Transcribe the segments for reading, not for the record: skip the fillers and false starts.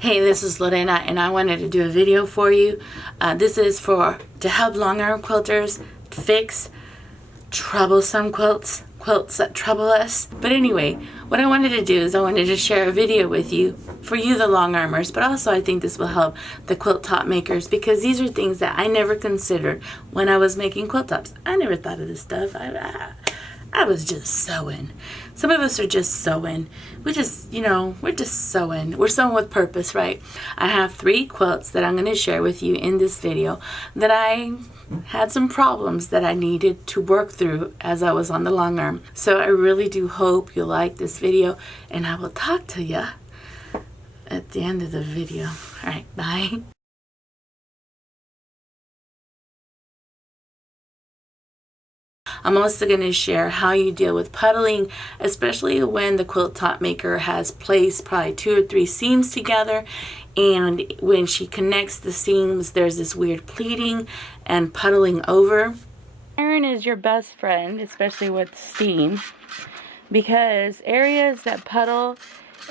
Hey, this is Lorena, and I wanted to do a video for you. This is to help longarm quilters fix troublesome quilts that trouble us. But anyway, what I wanted to do is I wanted to share a video with you, for you the long armers, but also I think this will help the quilt top makers, because these are things that I never considered when I was making quilt tops. I never thought of this stuff. I was just sewing. Some of us are just sewing. We're just sewing. We're sewing with purpose, right? I have 3 quilts that I'm going to share with you in this video that I had some problems that I needed to work through as I was on the long arm. So I really do hope you like this video, and I will talk to you at the end of the video. All right, bye. I'm also going to share how you deal with puddling, especially when the quilt top maker has placed probably 2 or 3 seams together, and when she connects the seams there's this weird pleating and puddling over. Iron is your best friend, especially with steam, because areas that puddle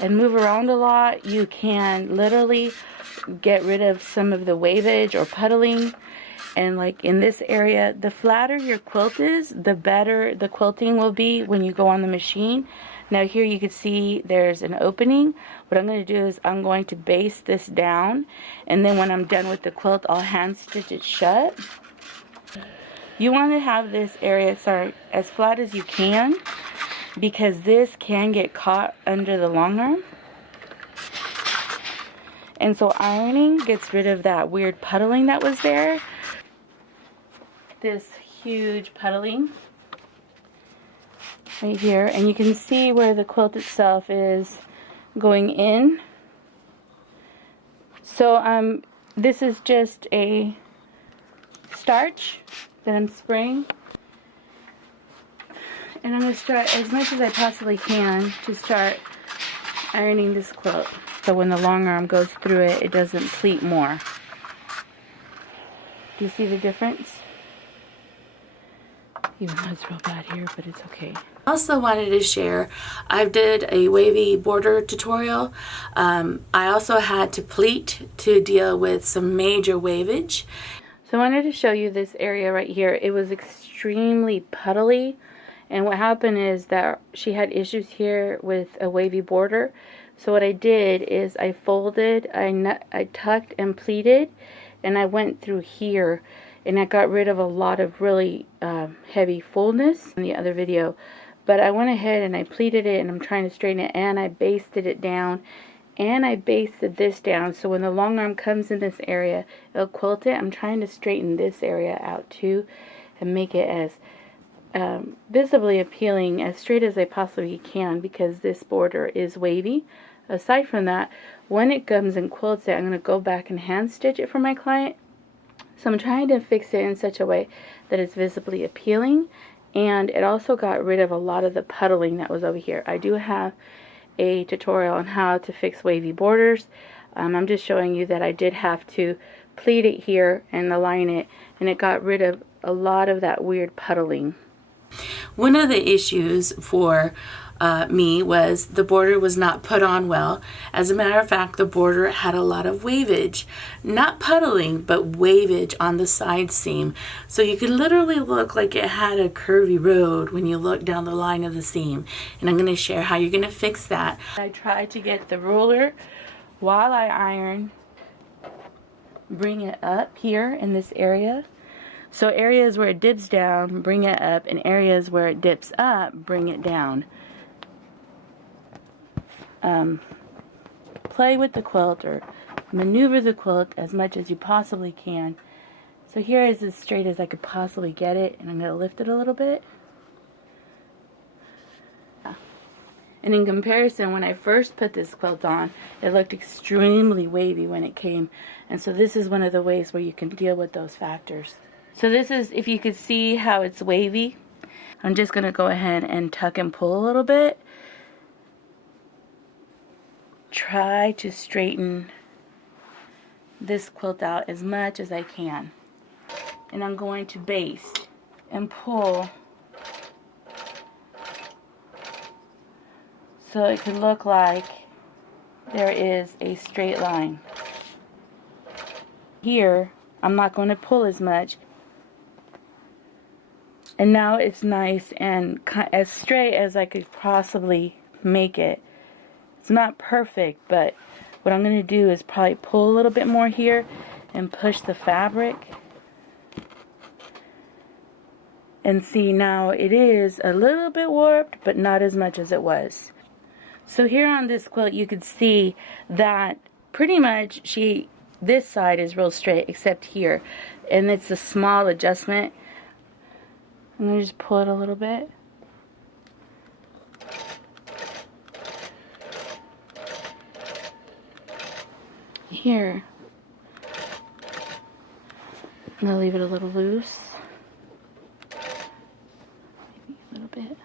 and move around a lot, you can literally get rid of some of the wavage or puddling. And like in this area, the flatter your quilt is, the better the quilting will be when you go on the machine. Now here you can see there's an opening. What I'm going to do is I'm going to baste this down, and then when I'm done with the quilt, I'll hand stitch it shut. You want to have this area as flat as you can, because this can get caught under the long arm. And so ironing gets rid of that weird puddling that was there. This huge puddling right here, and you can see where the quilt itself is going in. So this is just a starch that I'm spraying, and I'm going to start as much as I possibly can to start ironing this quilt, so when the long arm goes through it, it doesn't pleat more. Do you see the difference? Even though it's real bad here, but it's okay. I also wanted to share, I did a wavy border tutorial. I also had to pleat to deal with some major wavage. So I wanted to show you this area right here. It was extremely puddly, and what happened is that she had issues here with a wavy border. So what I did is I folded, I tucked and pleated, and I went through here, and I got rid of a lot of really heavy fullness in the other video. But I went ahead and I pleated it, and I'm trying to straighten it, and I basted it down, and I basted this down, so when the long arm comes in this area, it'll quilt it. I'm trying to straighten this area out too, and make it as visibly appealing, as straight as I possibly can, because this border is wavy. Aside from that, when it comes and quilts it, I'm going to go back and hand stitch it for my client. So I'm trying to fix it in such a way that it's visibly appealing, and it also got rid of a lot of the puddling that was over here. I do have a tutorial on how to fix wavy borders. I'm just showing you that I did have to pleat it here and align it, and it got rid of a lot of that weird puddling. One of the issues for me was the border was not put on well. As a matter of fact, the border had a lot of wavage, not puddling, but wavage on the side seam. So you could literally look like it had a curvy road when you look down the line of the seam. And I'm going to share how you're going to fix that. I tried to get the ruler while I iron, bring it up here in this area. So areas where it dips down, bring it up, and areas where it dips up, bring it down. Play with the quilt, or maneuver the quilt as much as you possibly can. So here is as straight as I could possibly get it, and I'm going to lift it a little bit. And in comparison, when I first put this quilt on, it looked extremely wavy when it came. And so this is one of the ways where you can deal with those factors. So this is, if you could see how it's wavy, I'm just going to go ahead and tuck and pull a little bit. Try to straighten this quilt out as much as I can. And I'm going to baste and pull so it could look like there is a straight line. Here, I'm not going to pull as much. And now it's nice and as straight as I could possibly make it. It's not perfect, but what I'm going to do is probably pull a little bit more here and push the fabric. And see, now it is a little bit warped, but not as much as it was. So here on this quilt, you could see that pretty much this side is real straight, except here. And it's a small adjustment. I'm going to just pull it a little bit. Here, I'm going to leave it a little loose. Maybe a little bit.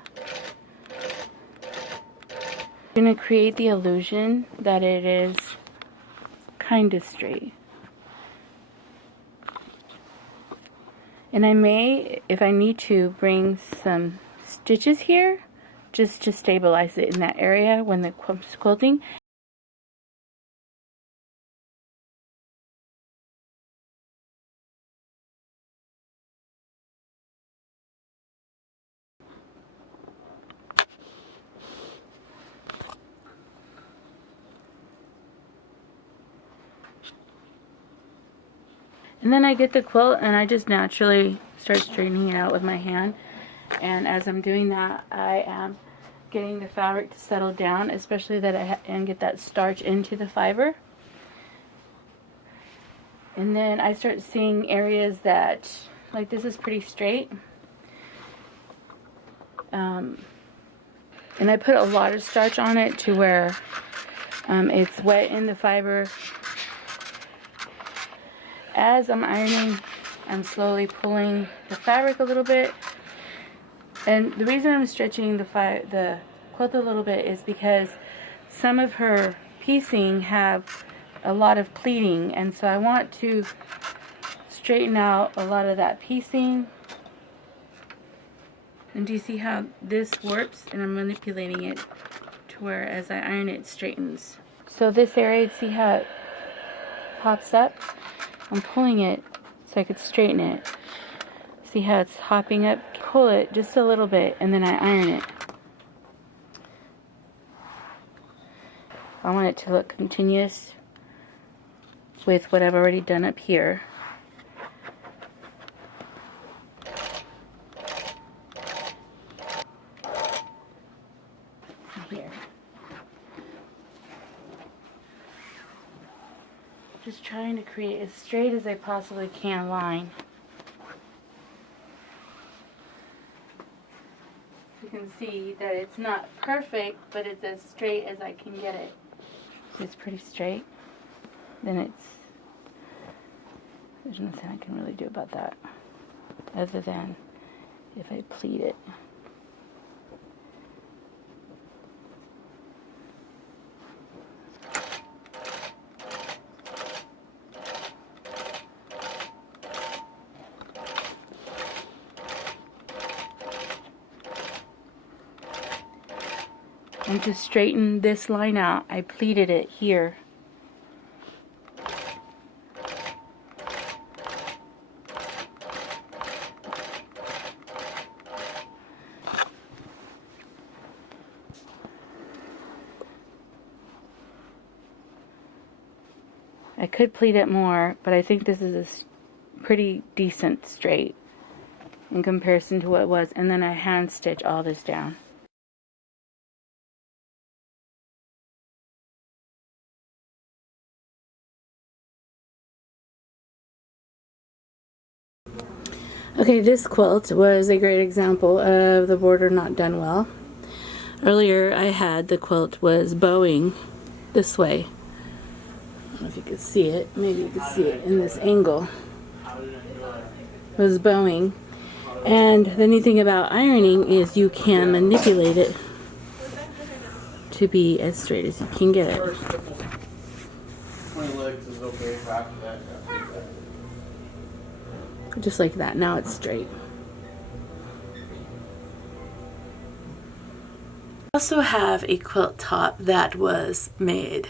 I'm going to create the illusion that it is kind of straight. And I may, if I need to, bring some stitches here just to stabilize it in that area when the quilting. And then I get the quilt and I just naturally start straightening it out with my hand. And as I'm doing that, I am getting the fabric to settle down, especially that and get that starch into the fiber. And then I start seeing areas that, like this is pretty straight. And I put a lot of starch on it to where it's wet in the fiber. As I'm ironing, I'm slowly pulling the fabric a little bit. And the reason I'm stretching the quilt a little bit is because some of her piecing have a lot of pleating, and so I want to straighten out a lot of that piecing. And do you see how this warps? And I'm manipulating it to where as I iron it straightens. So this area, see how it pops up? I'm pulling it so I could straighten it. See how it's hopping up? Pull it just a little bit and then I iron it. I want it to look continuous with what I've already done up here. Here. Just trying to create as straight as I possibly can line. You can see that it's not perfect, but it's as straight as I can get it. See, it's pretty straight. Then there's nothing I can really do about that, other than if I pleat it. And to straighten this line out, I pleated it here. I could pleat it more, but I think this is a pretty decent straight in comparison to what it was. And then I hand stitch all this down. Okay, this quilt was a great example of the border not done well. Earlier I had the quilt was bowing this way. I don't know if you can see it. Maybe you can see it in this angle. It was bowing. And the neat thing about ironing is you can manipulate it to be as straight as you can get it. 20 legs is okay after that. Just like that. Now it's straight. I also have a quilt top that was made.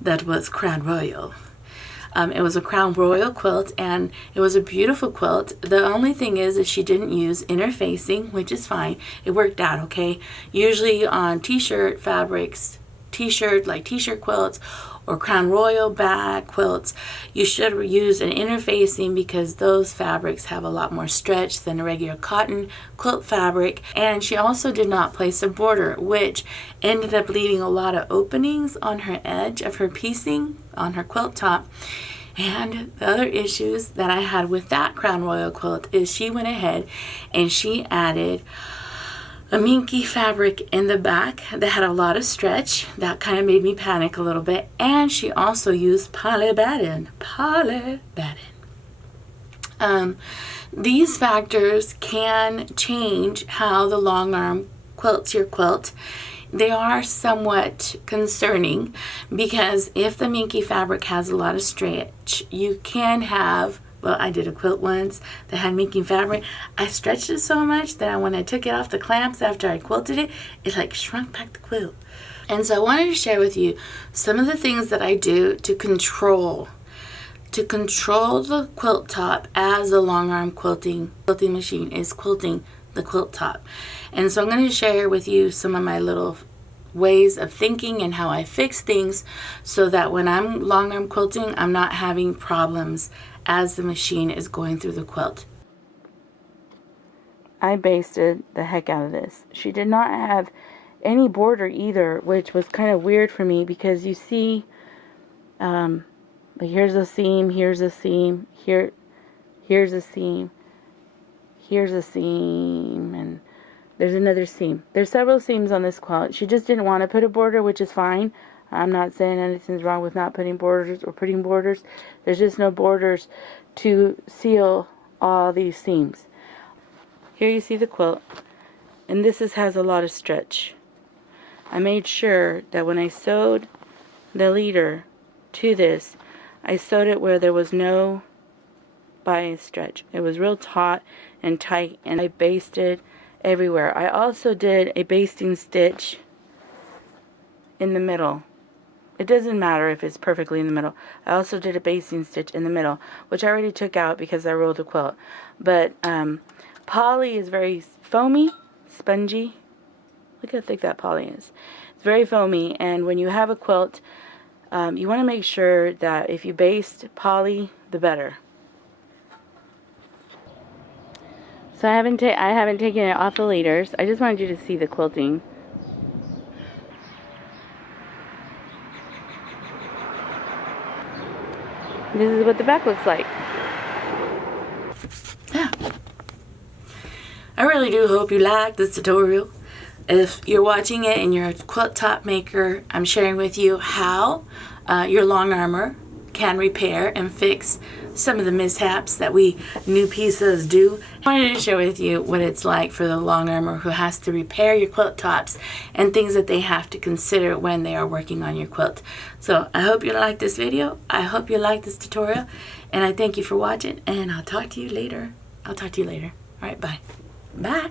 that was Crown Royal. It was a Crown Royal quilt, and it was a beautiful quilt. The only thing is that she didn't use interfacing, which is fine. It worked out okay. Usually on t-shirt fabrics, like t-shirt quilts or Crown Royal bag quilts, you should use an interfacing because those fabrics have a lot more stretch than a regular cotton quilt fabric. And she also did not place a border, which ended up leaving a lot of openings on her edge of her piecing on her quilt top. And the other issues that I had with that Crown Royal quilt is she went ahead and she added a minky fabric in the back that had a lot of stretch. That kind of made me panic a little bit. And she also used poly batting. These factors can change how the long arm quilts your quilt. They are somewhat concerning because if the minky fabric has a lot of stretch, you can have, well, I did a quilt once that had minky fabric. I stretched it so much that when I took it off the clamps after I quilted it, it like shrunk back the quilt. And so I wanted to share with you some of the things that I do to control the quilt top as a long arm quilting machine is quilting the quilt top. And so I'm going to share with you some of my little ways of thinking and how I fix things so that when I'm long arm quilting, I'm not having problems as the machine is going through the quilt. I basted the heck out of this. She did not have any border either, which was kind of weird for me because you see, like here's a seam, here's a seam, here's a seam, here's a seam, and there's another seam. There's several seams on this quilt. She just didn't want to put a border, which is fine. I'm not saying anything's wrong with not putting borders or putting borders. There's just no borders to seal all these seams. Here you see the quilt, and this has a lot of stretch. I made sure that when I sewed the leader to this, I sewed it where there was no bias stretch. It was real taut and tight, and I basted everywhere. I also did a basting stitch in the middle. It doesn't matter if it's perfectly in the middle. I also did a basting stitch in the middle, which I already took out because I rolled the quilt. But poly is very foamy, spongy. Look how thick that poly is. It's very foamy, and when you have a quilt, you want to make sure that if you baste poly, the better. So I haven't taken it off the leaders. I just wanted you to see the quilting. This is what the back looks like. Yeah. I really do hope you like this tutorial. If you're watching it and you're a quilt top maker, I'm sharing with you how your long armor can repair and fix some of the mishaps that we new pieces do. I wanted to share with you what it's like for the long armor who has to repair your quilt tops and things that they have to consider when they are working on your quilt. So I hope you like this video. I hope you like this tutorial, and I thank you for watching, and I'll talk to you later. All right, bye. Bye.